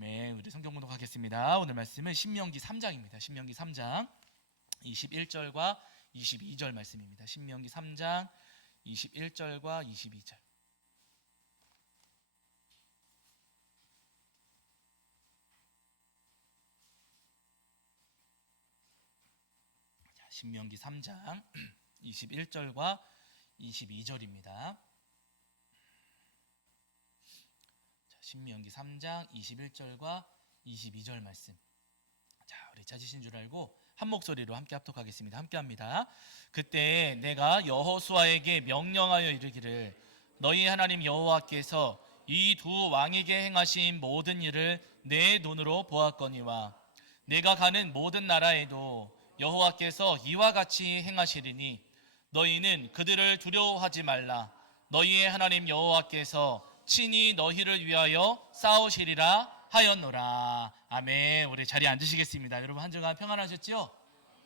아멘. 우리 성경 공독하겠습니다. 오늘 말씀은 신명기 3장입니다. 신명기 3장 21절과 22절 말씀입니다. 신명기 3장 21절과 22절. 자, 신명기 3장 21절과 22절입니다. 신명기 3장 21절과 22절 말씀. 자, 우리 찾으신 줄 알고 한 목소리로 함께 합독하겠습니다. 함께 합니다. 그때 내가 여호수아에게 명령하여 이르기를 너희 하나님 여호와께서 이 두 왕에게 행하신 모든 일을 내 눈으로 보았거니와 내가 가는 모든 나라에도 여호와께서 이와 같이 행하시리니 너희는 그들을 두려워하지 말라. 너희의 하나님 여호와께서 친히 너희를 위하여 싸우시리라 하였노라. 아멘. 우리 자리에 앉으시겠습니다. 여러분 한 주간 평안하셨지요?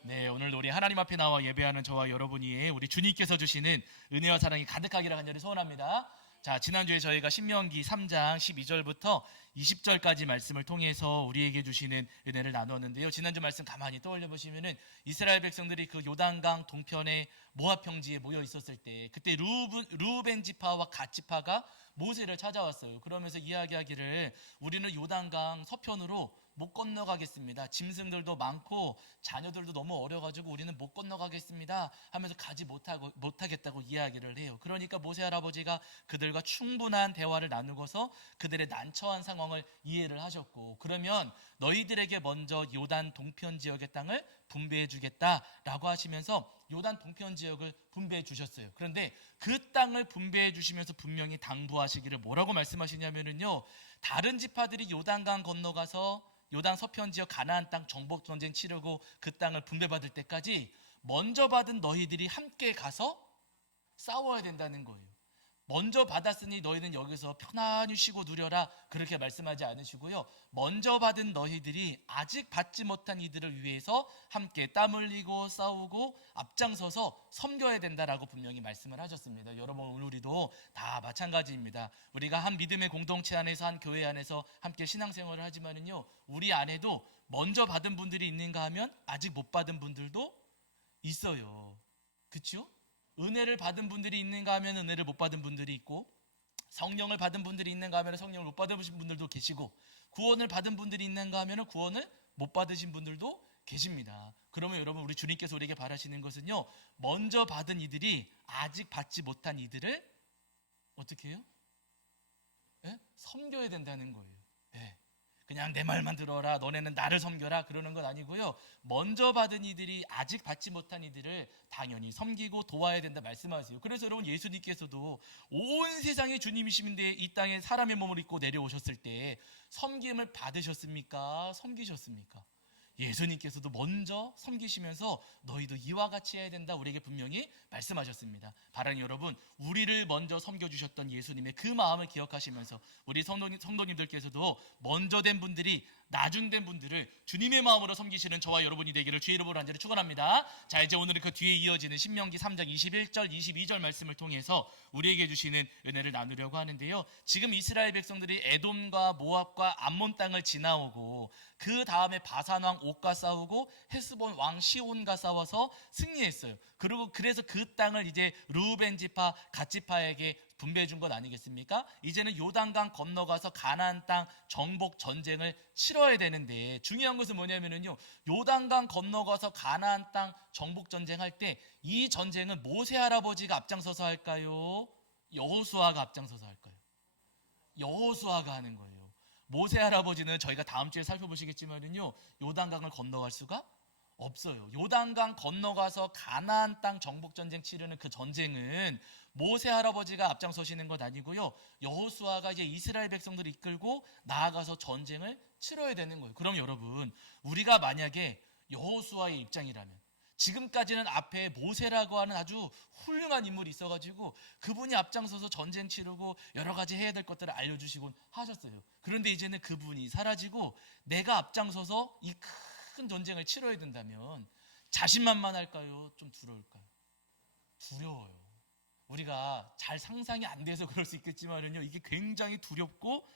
네, 오늘도 우리 하나님 앞에 나와 예배하는 저와 여러분이 우리 주님께서 주시는 은혜와 사랑이 가득하기를 간절히 소원합니다. 자, 지난주에 저희가 신명기 3장 12절부터 20절까지 말씀을 통해서 우리에게 주시는 은혜를 나누었는데요. 지난주 말씀 가만히 떠올려 보시면은 이스라엘 백성들이 그 요단강 동편의 모압 평지에 모여 있었을 때 그때 루벤 지파와 갓 지파가 모세를 찾아왔어요. 그러면서 이야기하기를 우리는 요단강 서편으로 못 건너가겠습니다. 짐승들도 많고 자녀들도 너무 어려가지고 우리는 못 건너가겠습니다 하면서 가지 못하겠다고 이야기를 해요. 그러니까 모세 할아버지가 그들과 충분한 대화를 나누고서 그들의 난처한 상황을 이해를 하셨고, 그러면 너희들에게 먼저 요단 동편 지역의 땅을 분배해 주겠다라고 하시면서 요단 동편 지역을 분배해 주셨어요. 그런데 그 땅을 분배해 주시면서 분명히 당부하시기를 뭐라고 말씀하시냐면요, 다른 지파들이 요단강 건너가서 요단 서편 지역 가나안 땅 정복 전쟁 치르고 그 땅을 분배받을 때까지 먼저 받은 너희들이 함께 가서 싸워야 된다는 거예요. 먼저 받았으니 너희는 여기서 편안히 쉬고 누려라, 그렇게 말씀하지 않으시고요, 먼저 받은 너희들이 아직 받지 못한 이들을 위해서 함께 땀 흘리고 싸우고 앞장서서 섬겨야 된다라고 분명히 말씀을 하셨습니다. 여러분, 오늘 우리도 다 마찬가지입니다. 우리가 한 믿음의 공동체 안에서, 한 교회 안에서 함께 신앙생활을 하지만은요, 우리 안에도 먼저 받은 분들이 있는가 하면 아직 못 받은 분들도 있어요. 그렇죠? 은혜를 받은 분들이 있는가 하면 은혜를 못 받은 분들이 있고, 성령을 받은 분들이 있는가 하면 성령을 못 받으신 분들도 계시고, 구원을 받은 분들이 있는가 하면 구원을 못 받으신 분들도 계십니다. 그러면 여러분, 우리 주님께서 우리에게 바라시는 것은요, 먼저 받은 이들이 아직 받지 못한 이들을 어떻게 해요? 예? 섬겨야 된다는 거예요. 예. 그냥 내 말만 들어라, 너네는 나를 섬겨라, 그러는 건 아니고요, 먼저 받은 이들이 아직 받지 못한 이들을 당연히 섬기고 도와야 된다 말씀하세요. 그래서 여러분, 예수님께서도 온 세상의 주님이신데 이 땅에 사람의 몸을 입고 내려오셨을 때 섬김을 받으셨습니까? 섬기셨습니까? 예수님께서도 먼저 섬기시면서 너희도 이와 같이 해야 된다, 우리에게 분명히 말씀하셨습니다. 바라는 여러분, 우리를 먼저 섬겨주셨던 예수님의 그 마음을 기억하시면서 우리 성도님들께서도 먼저 된 분들이 나중된 분들을 주님의 마음으로 섬기시는 저와 여러분이 되기를 주의 이름으로 간절히 축원합니다. 자, 이제 오늘은 그 뒤에 이어지는 신명기 3장 21절 22절 말씀을 통해서 우리에게 주시는 은혜를 나누려고 하는데요, 지금 이스라엘 백성들이 에돔과 모압과 암몬 땅을 지나오고 그 다음에 바산 왕 옥과 싸우고 헤스본 왕 시온과 싸워서 승리했어요. 그리고 그래서 그 땅을 이제 르우벤 지파, 갓 지파에게 분배해 준 것 아니겠습니까? 이제는 요단강 건너가서 가나안 땅 정복 전쟁을 치러야 되는데, 중요한 것은 뭐냐면요, 요단강 건너가서 가나안 땅 정복 전쟁 할 때 이 전쟁은 모세 할아버지가 앞장서서 할까요? 여호수아가 앞장서서 할까요? 여호수아가 하는 거예요. 모세 할아버지는 저희가 다음 주에 살펴보시겠지만은요, 요단강을 건너갈 수가 없어요. 요단강 건너가서 가나안 땅 정복 전쟁 치르는 그 전쟁은 모세 할아버지가 앞장서시는 것 아니고요, 여호수아가 이제 이스라엘 백성들을 이끌고 나아가서 전쟁을 치러야 되는 거예요. 그럼 여러분, 우리가 만약에 여호수아의 입장이라면, 지금까지는 앞에 모세라고 하는 아주 훌륭한 인물이 있어가지고 그분이 앞장서서 전쟁 치르고 여러 가지 해야 될 것들을 알려주시곤 하셨어요. 그런데 이제는 그분이 사라지고 내가 앞장서서 이 큰 전쟁을 치러야 된다면 자신만만할까요? 좀 두려울까요? 두려워요. 우리가 잘 상상이 안 돼서 그럴 수 있겠지만은요, 이게 굉장히 두렵고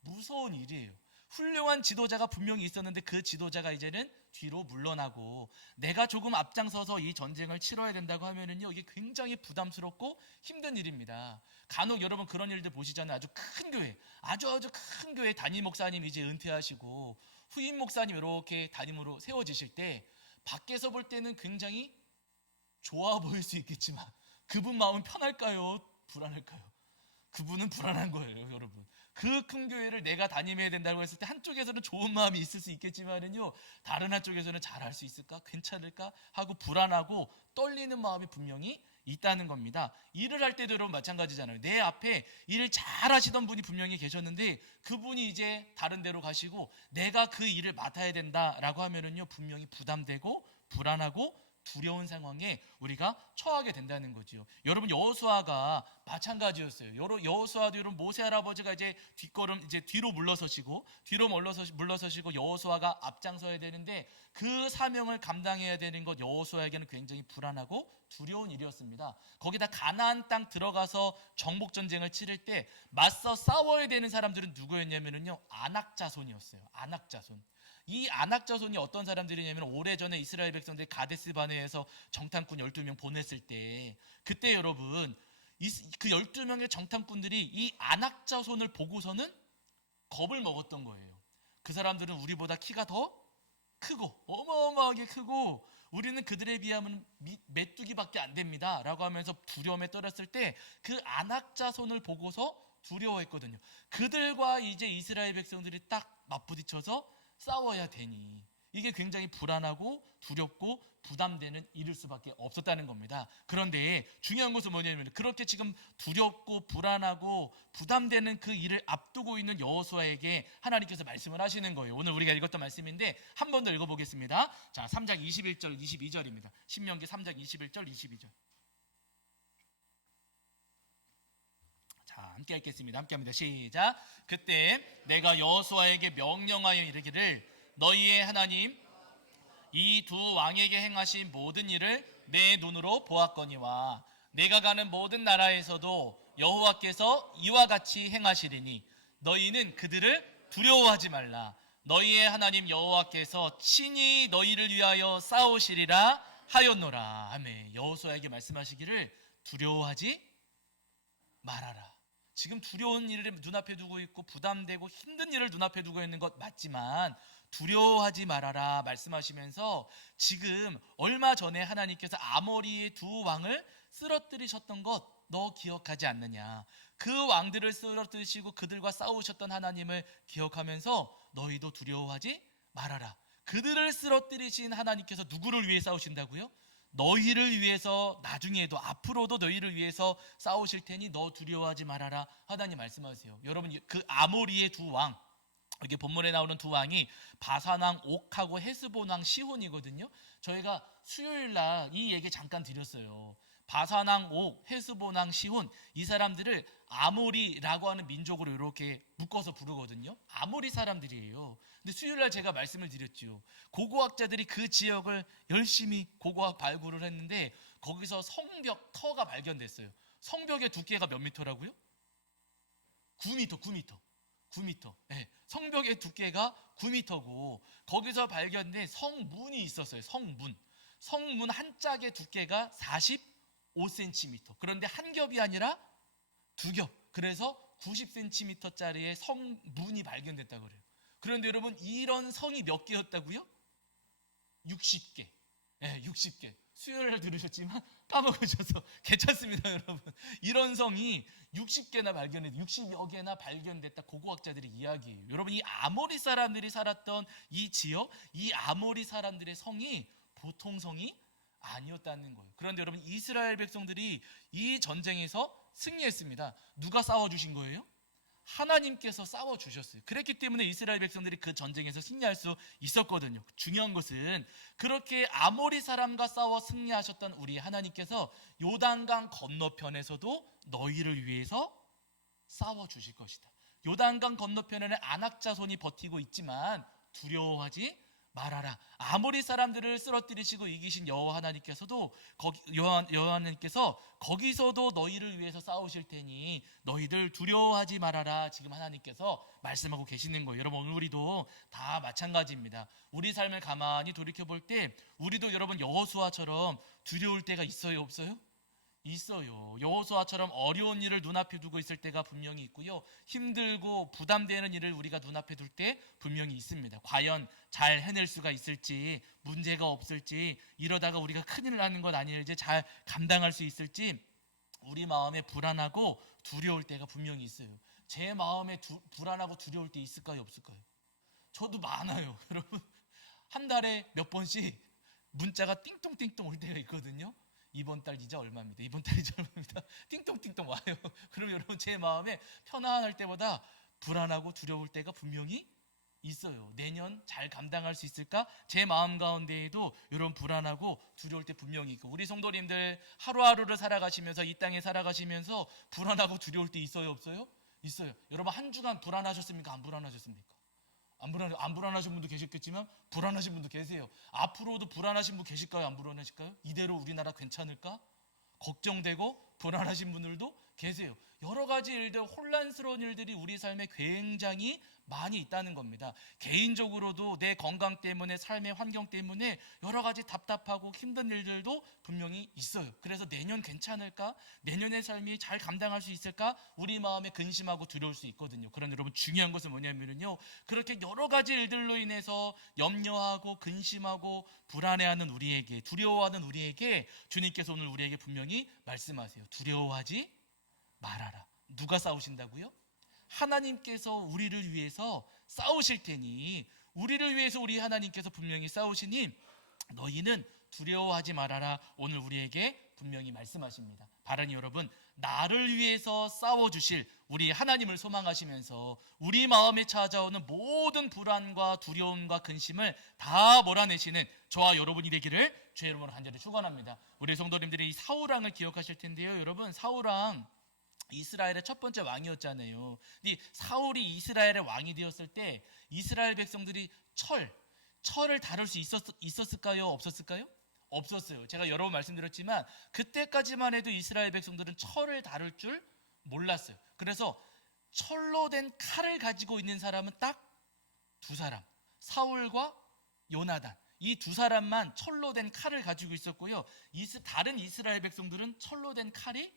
무서운 일이에요. 훌륭한 지도자가 분명히 있었는데 그 지도자가 이제는 뒤로 물러나고 내가 조금 앞장서서 이 전쟁을 치러야 된다고 하면은요, 이게 굉장히 부담스럽고 힘든 일입니다. 간혹 여러분 그런 일들 보시잖아요. 아주 큰 교회, 아주 큰 교회 담임 목사님 이제 은퇴하시고 후임 목사님 이렇게 담임으로 세워지실 때 밖에서 볼 때는 굉장히 좋아 보일 수 있겠지만 그분 마음은 편할까요? 불안할까요? 그분은 불안한 거예요, 여러분. 그 큰 교회를 내가 다ним해야 된다고 했을 때 한쪽에서는 좋은 마음이 있을 수 있겠지만은요, 다른 한쪽에서는 잘할 수 있을까? 괜찮을까? 하고 불안하고 떨리는 마음이 분명히 있다는 겁니다. 일을 할 때도 여러분 마찬가지잖아요. 내 앞에 일을 잘 하시던 분이 분명히 계셨는데 그분이 이제 다른 데로 가시고 내가 그 일을 맡아야 된다라고 하면은요, 분명히 부담되고 불안하고 두려운 상황에 우리가 처하게 된다는 거죠. 여러분 여호수아가 마찬가지였어요. 여호수아도 여러분 모세 할아버지가 이제 뒤로 물러서시고 여호수아가 앞장서야 되는데 그 사명을 감당해야 되는 것 여호수아에게는 굉장히 불안하고 두려운 일이었습니다. 거기다 가나안 땅 들어가서 정복 전쟁을 치를 때 맞서 싸워야 되는 사람들은 누구였냐면요, 아낙 자손이었어요. 아낙 자손. 이 아낙 자손이 어떤 사람들이냐면 오래전에 이스라엘 백성들이 가데스 바네에서 정탐꾼 12명 보냈을 때 그때 여러분 그 12명의 정탐꾼들이 이 아낙 자손을 보고서는 겁을 먹었던 거예요. 그 사람들은 우리보다 키가 더 크고 어마어마하게 크고 우리는 그들에 비하면 메뚜기밖에 안 됩니다 라고 하면서 두려움에 떨었을 때 그 아낙 자손을 보고서 두려워했거든요. 그들과 이제 이스라엘 백성들이 딱 맞부딪혀서 싸워야 되니 이게 굉장히 불안하고 두렵고 부담되는 일일 수밖에 없었다는 겁니다. 그런데 중요한 것은 뭐냐면 그렇게 지금 두렵고 불안하고 부담되는 그 일을 앞두고 있는 여호수아에게 하나님께서 말씀을 하시는 거예요. 오늘 우리가 읽었던 말씀인데 한 번 더 읽어보겠습니다. 자, 3장 21절 22절입니다. 신명기 3장 21절 22절. 자, 함께 읽겠습니다. 함께 합니다. 시작. 그때 내가 여호수아에게 명령하여 이르기를 너희의 하나님 이 두 왕에게 행하신 모든 일을 내 눈으로 보았거니와 내가 가는 모든 나라에서도 여호와께서 이와 같이 행하시리니 너희는 그들을 두려워하지 말라. 너희의 하나님 여호와께서 친히 너희를 위하여 싸우시리라 하였노라. 아멘. 여호수아에게 말씀하시기를 두려워하지 말아라. 지금 두려운 일을 눈앞에 두고 있고 부담되고 힘든 일을 눈앞에 두고 있는 것 맞지만 두려워하지 말아라 말씀하시면서 지금 얼마 전에 하나님께서 아모리의 두 왕을 쓰러뜨리셨던 것 너 기억하지 않느냐. 그 왕들을 쓰러뜨리시고 그들과 싸우셨던 하나님을 기억하면서 너희도 두려워하지 말아라. 그들을 쓰러뜨리신 하나님께서 누구를 위해 싸우신다고요? 너희를 위해서 나중에도 앞으로도 너희를 위해서 싸우실 테니 너 두려워하지 말아라 하나님 말씀하세요. 여러분 그 아모리의 두 왕, 여기 본문에 나오는 두 왕이 바산왕 옥하고 헤스본왕 시혼이거든요. 저희가 수요일날 이 얘기 잠깐 드렸어요. 바산왕 옥, 헤스본왕 시혼, 이 사람들을 아모리라고 하는 민족으로 이렇게 묶어서 부르거든요. 아모리 사람들이에요. 근데 수요일날 제가 말씀을 드렸죠. 고고학자들이 그 지역을 열심히 고고학 발굴을 했는데 거기서 성벽 터가 발견됐어요. 성벽의 두께가 몇 미터라고요? 9미터, 9미터. 9미터. 네, 성벽의 두께가 9미터고 거기서 발견된 성문이 있었어요. 성문 한 짝의 두께가 45cm. 그런데 한 겹이 아니라 두 겹. 그래서 90cm짜리의 성문이 발견됐다고 그래요. 그런데 여러분 이런 성이 몇 개였다고요? 60개. 네, 60개. 수요일날 들으셨지만 까먹으셔서 괜찮습니다, 여러분. 이런 성이 60개나 60여 개나 발견됐다. 고고학자들의 이야기예요. 여러분 이 아모리 사람들이 살았던 이 지역, 이 아모리 사람들의 성이 보통 성이 아니었다는 거예요. 그런데 여러분 이스라엘 백성들이 이 전쟁에서 승리했습니다. 누가 싸워주신 거예요? 하나님께서 싸워주셨어요. 그랬기 때문에 이스라엘 백성들이 그 전쟁에서 승리할 수 있었거든요. 중요한 것은 그렇게 아모리 사람과 싸워 승리하셨던 우리 하나님께서 요단강 건너편에서도 너희를 위해서 싸워주실 것이다. 요단강 건너편에는 아낙 자손이 버티고 있지만 두려워하지 말하라. 아무리 사람들을 쓰러뜨리시고 이기신 여호와 하나님께서도 여호와 하나님께서 거기서도 너희를 위해서 싸우실 테니 너희들 두려워하지 말아라. 지금 하나님께서 말씀하고 계시는 거예요. 여러분, 오늘 우리도 다 마찬가지입니다. 우리 삶을 가만히 돌이켜 볼 때 우리도 여러분 여호수아처럼 두려울 때가 있어요, 없어요? 있어요. 여호수아처럼 어려운 일을 눈앞에 두고 있을 때가 분명히 있고요. 힘들고 부담되는 일을 우리가 눈앞에 둘 때 분명히 있습니다. 과연 잘 해낼 수가 있을지, 문제가 없을지, 이러다가 우리가 큰일 나는 건 아닐지, 잘 감당할 수 있을지 우리 마음에 불안하고 두려울 때가 분명히 있어요. 제 마음에 불안하고 두려울 때 있을까요, 없을까요? 저도 많아요. 여러분, 한 달에 몇 번씩 문자가 띵똥띵똥 올 때가 있거든요. 이번 달 이자 얼마입니다. 이번 달 이자 얼마입니다. 띵똥띵똥 와요. 그럼 여러분, 제 마음에 편안할 때보다 불안하고 두려울 때가 분명히 있어요. 내년 잘 감당할 수 있을까? 제 마음 가운데에도 이런 불안하고 두려울 때 분명히 있고, 우리 성도님들 하루하루를 살아가시면서, 이 땅에 살아가시면서 불안하고 두려울 때 있어요, 없어요? 있어요. 여러분, 한 주간 불안하셨습니까? 안 불안하셨습니까? 안 불안하신 분도 계셨겠지만 불안하신 분도 계세요. 앞으로도 불안하신 분 계실까요? 안 불안하실까요? 이대로 우리나라 괜찮을까? 걱정되고 불안하신 분들도 계세요. 여러 가지 일들, 혼란스러운 일들이 우리 삶에 굉장히 많이 있다는 겁니다. 개인적으로도 내 건강 때문에, 삶의 환경 때문에 여러 가지 답답하고 힘든 일들도 분명히 있어요. 그래서 내년 괜찮을까? 내년의 삶이 잘 감당할 수 있을까? 우리 마음에 근심하고 두려울 수 있거든요. 그런데 여러분, 중요한 것은 뭐냐면요, 그렇게 여러 가지 일들로 인해서 염려하고 근심하고 불안해하는 우리에게, 두려워하는 우리에게 주님께서 오늘 우리에게 분명히 말씀하세요. 두려워하지 말아라. 누가 싸우신다고요? 하나님께서 우리를 위해서 싸우실 테니, 우리를 위해서 우리 하나님께서 분명히 싸우시니 너희는 두려워하지 말아라. 오늘 우리에게 분명히 말씀하십니다. 바라니 여러분, 나를 위해서 싸워주실 우리 하나님을 소망하시면서 우리 마음에 찾아오는 모든 불안과 두려움과 근심을 다 몰아내시는 저와 여러분이 되기를 주의 이름으로 간절히 축원합니다. 우리 성도님들이 이 사울왕을 기억하실 텐데요. 여러분, 사울왕 이스라엘의 첫 번째 왕이었잖아요. 근데 사울이 이스라엘의 왕이 되었을 때 이스라엘 백성들이 철을 다룰 수 있었을까요? 없었을까요? 없었어요. 제가 여러 번 말씀드렸지만 그때까지만 해도 이스라엘 백성들은 철을 다룰 줄 몰랐어요. 그래서 철로 된 칼을 가지고 있는 사람은 딱 두 사람, 사울과 요나단, 이 두 사람만 철로 된 칼을 가지고 있었고요. 다른 이스라엘 백성들은 철로 된 칼이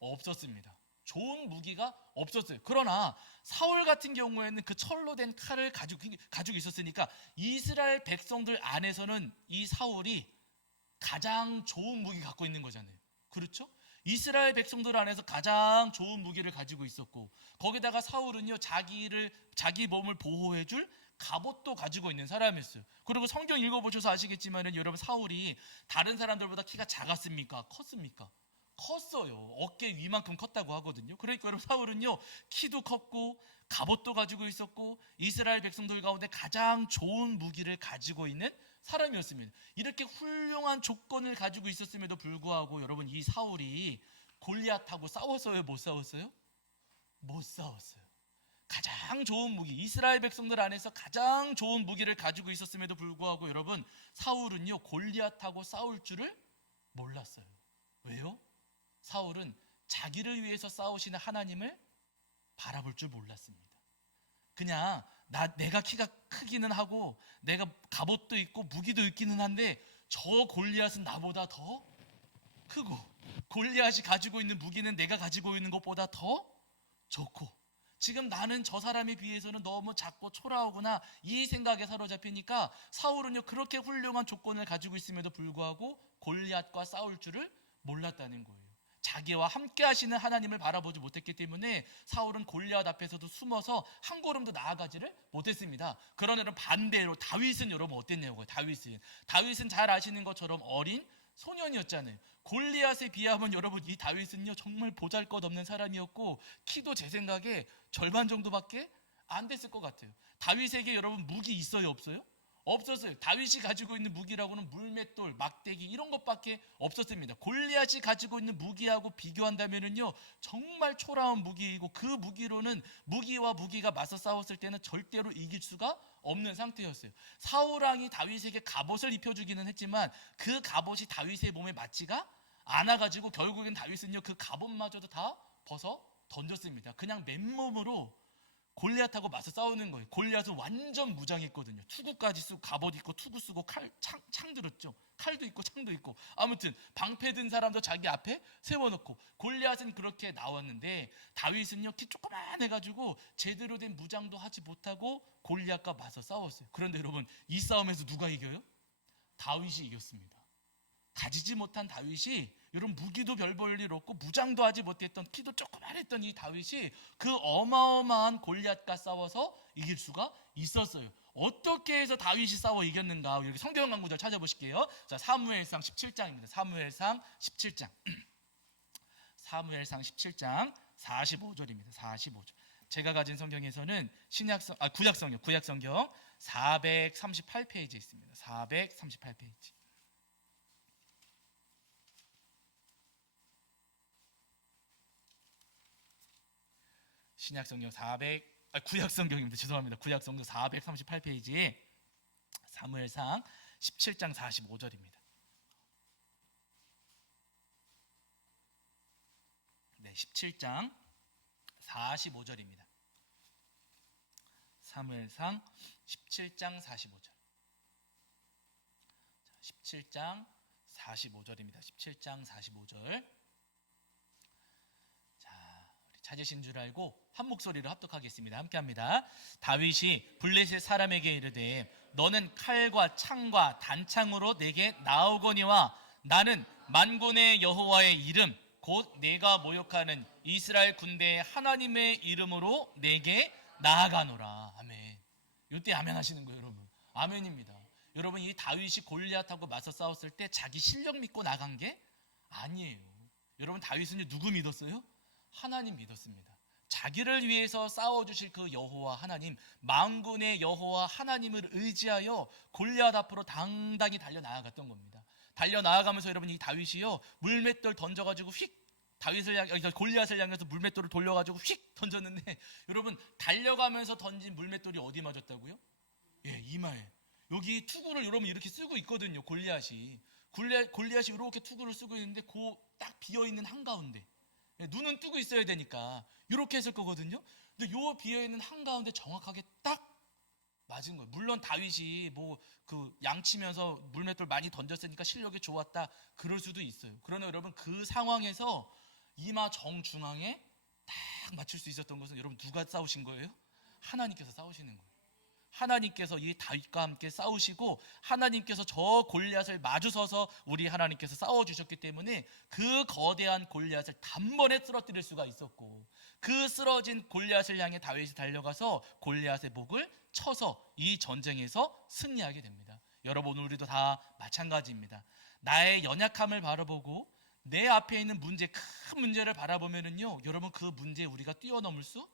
없었습니다. 좋은 무기가 없었어요. 그러나 사울 같은 경우에는 그 철로 된 칼을 가지고 있었으니까 이스라엘 백성들 안에서는 이 사울이 가장 좋은 무기 갖고 있는 거잖아요. 그렇죠? 이스라엘 백성들 안에서 가장 좋은 무기를 가지고 있었고, 거기다가 사울은요, 자기 몸을 보호해줄 갑옷도 가지고 있는 사람이었어요. 그리고 성경 읽어보셔서 아시겠지만은 여러분, 사울이 다른 사람들보다 키가 작았습니까? 컸습니까? 컸어요. 어깨 위만큼 컸다고 하거든요. 그러니까 여러분, 사울은요, 키도 컸고 갑옷도 가지고 있었고 이스라엘 백성들 가운데 가장 좋은 무기를 가지고 있는 사람이었습니다. 이렇게 훌륭한 조건을 가지고 있었음에도 불구하고 여러분, 이 사울이 골리앗하고 싸웠어요? 못 싸웠어요? 못 싸웠어요. 가장 좋은 무기, 이스라엘 백성들 안에서 가장 좋은 무기를 가지고 있었음에도 불구하고 여러분, 사울은요, 골리앗하고 싸울 줄을 몰랐어요. 왜요? 사울은 자기를 위해서 싸우시는 하나님을 바라볼 줄 몰랐습니다. 그냥 내가 키가 크기는 하고 내가 갑옷도 있고 무기도 있기는 한데 저 골리앗은 나보다 더 크고, 골리앗이 가지고 있는 무기는 내가 가지고 있는 것보다 더 좋고, 지금 나는 저 사람에 비해서는 너무 작고 초라하구나, 이 생각에 사로잡히니까 사울은요, 그렇게 훌륭한 조건을 가지고 있음에도 불구하고 골리앗과 싸울 줄을 몰랐다는 거예요. 자기와 함께 하시는 하나님을 바라보지 못했기 때문에 사울은 골리앗 앞에서도 숨어서 한 걸음도 나아가지를 못했습니다. 그러나 반대로 다윗은 여러분 어땠냐고요? 다윗은 잘 아시는 것처럼 어린 소년이었잖아요. 골리앗에 비하면 여러분, 이 다윗은요, 정말 보잘것없는 사람이었고 키도 제 생각에 절반 정도밖에 안 됐을 것 같아요. 다윗에게 여러분 무기 있어요, 없어요? 없었어요. 다윗이 가지고 있는 무기라고는 물맷돌, 막대기 이런 것밖에 없었습니다. 골리앗이 가지고 있는 무기하고 비교한다면은요, 정말 초라한 무기이고, 그 무기로는 무기와 무기가 맞서 싸웠을 때는 절대로 이길 수가 없는 상태였어요. 사울 왕이 다윗에게 갑옷을 입혀주기는 했지만 그 갑옷이 다윗의 몸에 맞지가 않아가지고 결국엔 다윗은요, 그 갑옷마저도 다 벗어 던졌습니다. 그냥 맨몸으로 골리앗하고 맞서 싸우는 거예요. 골리앗은 완전 무장했거든요. 투구까지 쓰고, 갑옷 입고 투구 쓰고, 창 들었죠. 칼도 있고 창도 있고, 아무튼 방패 든 사람도 자기 앞에 세워놓고, 골리앗은 그렇게 나왔는데 다윗은요, 키 조그만해가지고 제대로 된 무장도 하지 못하고 골리앗과 맞서 싸웠어요. 그런데 여러분, 이 싸움에서 누가 이겨요? 다윗이 이겼습니다. 가지지 못한 다윗이, 여러분, 무기도 별 볼 일 없고 무장도 하지 못했던, 키도 조그만했던 이 다윗이 그 어마어마한 골리앗과 싸워서 이길 수가 있었어요. 어떻게 해서 다윗이 싸워 이겼는가? 여기 성경 한 구절 찾아보실게요. 자, 사무엘상 17장입니다. 사무엘상 17장. 사무엘상 17장 45절입니다. 45절. 제가 가진 성경에서는 구약성경 438페이지에 있습니다. 438페이지. 구약성경입니다. 죄송합니다. 구약성경 438페이지에 사무엘상 17장 45절입니다. 네, 17장 45절입니다. 사무엘상 17장 45절. 17장 45절입니다. 17장 45절. 찾으신 줄 알고 한 목소리로 합독하겠습니다. 함께합니다. 다윗이 블레셋 사람에게 이르되 너는 칼과 창과 단창으로 내게 나오거니와 나는 만군의 여호와의 이름 곧 내가 모욕하는 이스라엘 군대의 하나님의 이름으로 내게 나아가노라. 아멘. 이때 아멘 하시는 거예요, 여러분. 아멘입니다. 여러분, 이 다윗이 골리앗하고 맞서 싸웠을 때 자기 실력 믿고 나간 게 아니에요. 여러분, 다윗은 누구 믿었어요? 하나님 믿었습니다. 자기를 위해서 싸워주실 그 여호와 하나님, 만군의 여호와 하나님을 의지하여 골리앗 앞으로 당당히 달려나아갔던 겁니다. 달려나아가면서 여러분, 이 다윗이요, 물맷돌 던져가지고 골리앗을 향해서 물맷돌을 돌려가지고 휙 던졌는데, 여러분, 달려가면서 던진 물맷돌이 어디 맞았다고요? 예, 이마에. 여기 투구를 여러분 이렇게 쓰고 있거든요. 골리앗이 이렇게 투구를 쓰고 있는데 그 딱 비어있는 한가운데, 눈은 뜨고 있어야 되니까 이렇게 했을 거거든요. 근데 요 비어있는 한가운데 정확하게 딱 맞은 거예요. 물론 다윗이 양치면서 물맷돌 많이 던졌으니까 실력이 좋았다, 그럴 수도 있어요. 그러나 여러분, 그 상황에서 이마 정중앙에 딱 맞출 수 있었던 것은 여러분, 누가 싸우신 거예요? 하나님께서 싸우시는 거예요. 하나님께서 이 다윗과 함께 싸우시고, 하나님께서 저 골리앗을 마주서서 우리 하나님께서 싸워주셨기 때문에 그 거대한 골리앗을 단번에 쓰러뜨릴 수가 있었고, 그 쓰러진 골리앗을 향해 다윗이 달려가서 골리앗의 목을 쳐서 이 전쟁에서 승리하게 됩니다. 여러분, 우리도 다 마찬가지입니다. 나의 연약함을 바라보고 내 앞에 있는 큰 문제를 바라보면은요, 여러분, 그 문제에 우리가 뛰어넘을 수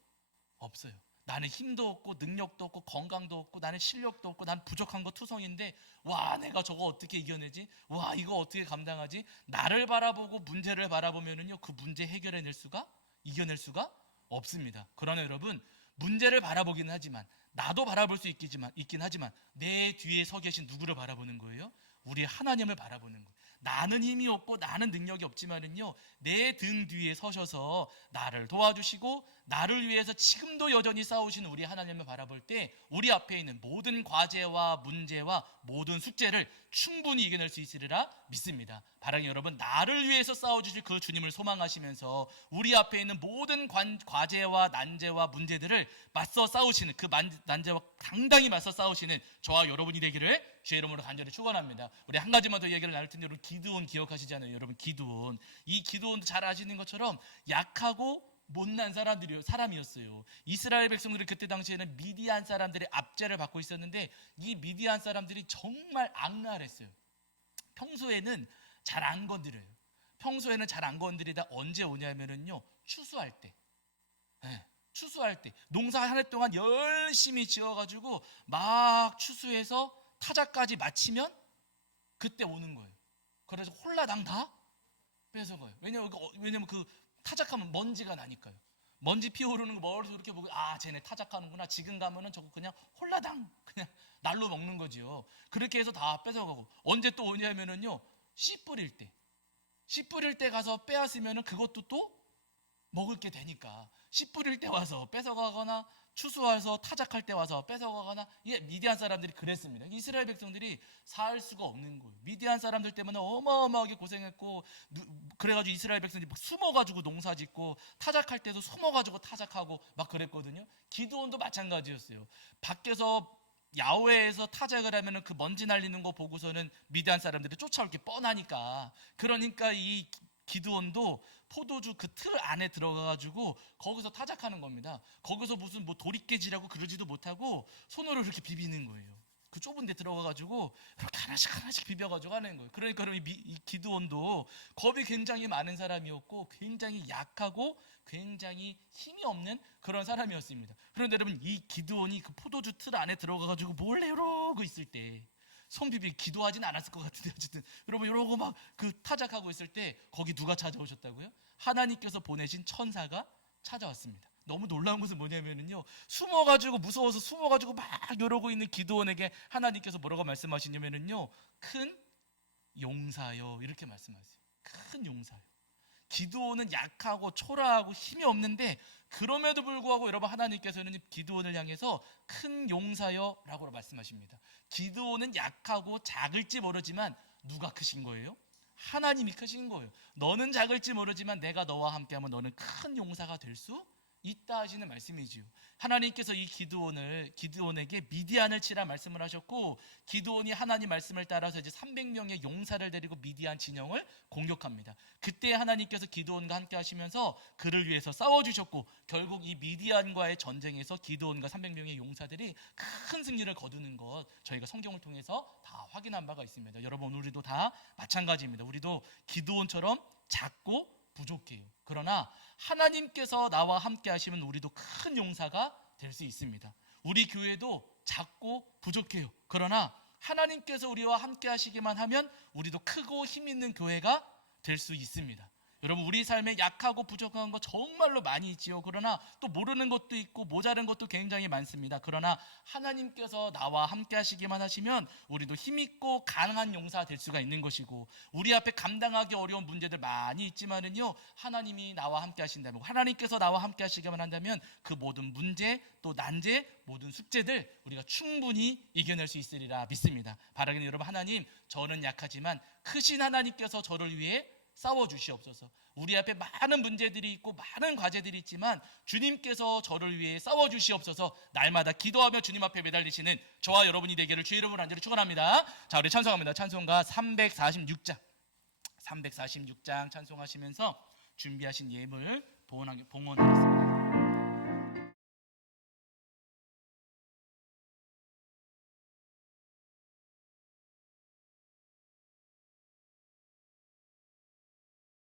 없어요. 나는 힘도 없고 능력도 없고 건강도 없고 나는 실력도 없고 난 부족한 거 투성인데, 와, 내가 저거 어떻게 이겨내지? 와, 이거 어떻게 감당하지? 나를 바라보고 문제를 바라보면은요, 그 문제 이겨낼 수가 없습니다. 그러나 여러분, 문제를 바라보기는 하지만, 나도 바라볼 수 있긴 하지만 내 뒤에 서 계신 누구를 바라보는 거예요? 우리 하나님을 바라보는 거예요. 나는 힘이 없고 나는 능력이 없지만은요, 내 등 뒤에 서셔서 나를 도와주시고 나를 위해서 지금도 여전히 싸우시는 우리 하나님을 바라볼 때 우리 앞에 있는 모든 과제와 문제와 모든 숙제를 충분히 이겨낼 수 있으리라 믿습니다. 바라기 여러분, 나를 위해서 싸워주실 그 주님을 소망하시면서 우리 앞에 있는 모든 과제와 난제와 문제들을 맞서 싸우시는, 그 난제와 당당히 맞서 싸우시는 저와 여러분이 되기를 주의 이름으로 간절히 축원합니다. 우리 한 가지만 더 얘기를 나눌 텐데, 여러분, 기드온 기억하시잖아요. 여러분, 기드온. 이 기드온도 잘 아시는 것처럼 약하고 못난 사람이었어요. 이스라엘 백성들이 그때 당시에는 미디안 사람들의 압제를 받고 있었는데, 이 미디안 사람들이 정말 악랄했어요. 평소에는 잘 안 건드려요. 평소에는 잘 안 건드리다 언제 오냐면은요, 추수할 때. 추수할 때 농사 한 해 동안 열심히 지어가지고 막 추수해서 타작까지 마치면 그때 오는 거예요. 그래서 홀라당 다 뺏어가요. 왜냐면 그 타작하면 먼지가 나니까요. 먼지 피어오르는 거 멀리서 이렇게 보고 쟤네 타작하는구나. 지금 가면은 저거 그냥 홀라당 그냥 날로 먹는 거지요. 그렇게 해서 다 뺏어가고 언제 또 오냐면은요 씨 뿌릴 때 가서 빼앗으면은 그것도 또 먹을 게 되니까 씨 뿌릴 때 와서 뺏어가거나 추수해서 타작할 때 와서 뺏어가거나 미디안 사람들이 그랬습니다. 이스라엘 백성들이 살 수가 없는 거예요. 미디안 사람들 때문에 어마어마하게 고생했고 그래가지고 이스라엘 백성들이 막 숨어가지고 농사짓고 타작할 때도 숨어가지고 타작하고 막 그랬거든요. 기드온도 마찬가지였어요. 밖에서 야외에서 타작을 하면은 그 먼지 날리는 거 보고서는 미디안 사람들이 쫓아올 게 뻔하니까 그러니까 이 기드온도 포도주 그 틀 안에 들어가가지고 거기서 타작하는 겁니다. 거기서 무슨 뭐 도리깨질하고 그러지도 못하고 손으로 이렇게 비비는 거예요. 그 좁은 데 들어가가지고 이렇게 하나씩 비벼가지고 하는 거예요. 그러니까 이 기드온도 겁이 굉장히 많은 사람이었고 굉장히 약하고 굉장히 힘이 없는 그런 사람이었습니다. 그런데 여러분 이 기드온이 그 포도주 틀 안에 들어가가지고 몰래 이러고 있을 때 손 비비 기도하진 않았을 것 같은데 어쨌든 여러분 이러고 막 그 타작하고 있을 때 거기 누가 찾아오셨다고요? 하나님께서 보내신 천사가 찾아왔습니다. 너무 놀라운 것은 뭐냐면요 숨어가지고 무서워서 숨어가지고 막 이러고 있는 기드온에게 하나님께서 뭐라고 말씀하시냐면요 큰 용사요 이렇게 말씀하세요. 큰 용사요. 기드온은 약하고 초라하고 힘이 없는데 그럼에도 불구하고 여러분 하나님께서는 기드온을 향해서 큰 용사여 라고 말씀하십니다. 기드온은 약하고 작을지 모르지만 누가 크신 거예요? 하나님이 크신 거예요. 너는 작을지 모르지만 내가 너와 함께하면 너는 큰 용사가 될 수 있다 하시는 말씀이지요. 하나님께서 이 기드온에게 미디안을 치라 말씀을 하셨고 기드온이 하나님 말씀을 따라서 이제 300명의 용사를 데리고 미디안 진영을 공격합니다. 그때 하나님께서 기드온과 함께 하시면서 그를 위해서 싸워주셨고 결국 이 미디안과의 전쟁에서 기드온과 300명의 용사들이 큰 승리를 거두는 것 저희가 성경을 통해서 다 확인한 바가 있습니다. 여러분 우리도 다 마찬가지입니다. 우리도 기드온처럼 작고 부족해요. 그러나 하나님께서 나와 함께 하시면 우리도 큰 용사가 될 수 있습니다. 우리 교회도 작고 부족해요. 그러나 하나님께서 우리와 함께 하시기만 하면 우리도 크고 힘 있는 교회가 될 수 있습니다. 여러분 우리 삶에 약하고 부족한 거 정말로 많이 있지요. 그러나 또 모르는 것도 있고 모자른 것도 굉장히 많습니다. 그러나 하나님께서 나와 함께 하시기만 하시면 우리도 힘있고 가능한 용사 될 수가 있는 것이고 우리 앞에 감당하기 어려운 문제들 많이 있지만은요 하나님이 나와 함께 하신다면 하나님께서 나와 함께 하시기만 한다면 그 모든 문제 또 난제 모든 숙제들 우리가 충분히 이겨낼 수 있으리라 믿습니다. 바라기는 여러분 하나님 저는 약하지만 크신 하나님께서 저를 위해 싸워주시옵소서. 우리 앞에 많은 문제들이 있고 많은 과제들이 있지만 주님께서 저를 위해 싸워주시옵소서. 날마다 기도하며 주님 앞에 매달리시는 저와 여러분이 되기를 주의 이름으로 간절히 축원합니다. 자 우리 찬송합니다. 찬송가 346장 찬송하시면서 준비하신 예물 봉헌